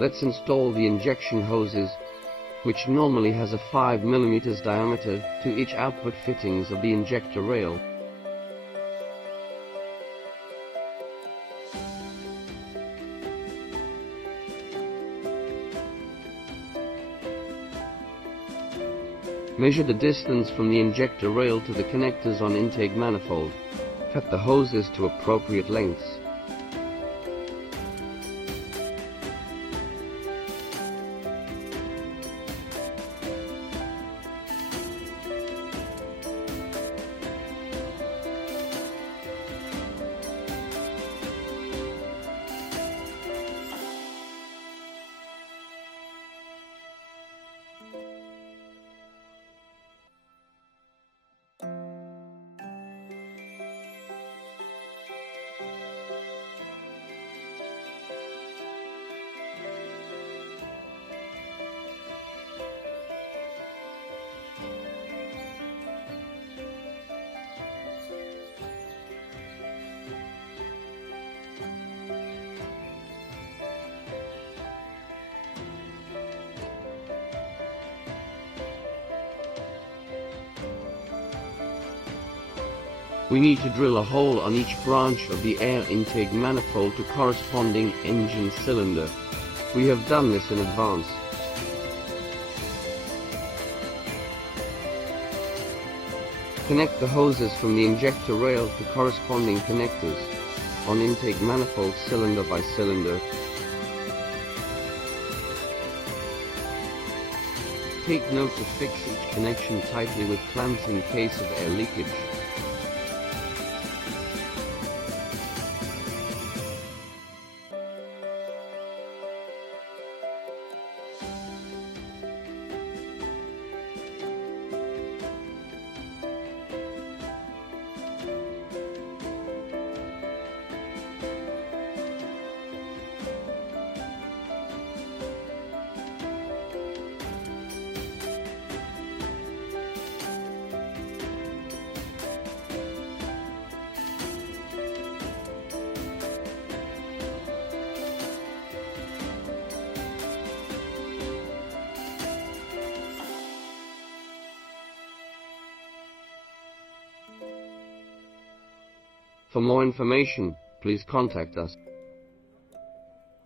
Let's install the injection hoses, which normally has a 5 mm diameter, to each output fittings of the injector rail. Measure the distance from the injector rail to the connectors on intake manifold. Cut the hoses to appropriate lengths. We need to drill a hole on each branch of the air intake manifold to corresponding engine cylinder. We have done this in advance. Connect the hoses from the injector rail to corresponding connectors on intake manifold cylinder by cylinder. Take note to fix each connection tightly with clamps in case of air leakage. For more information, please contact us.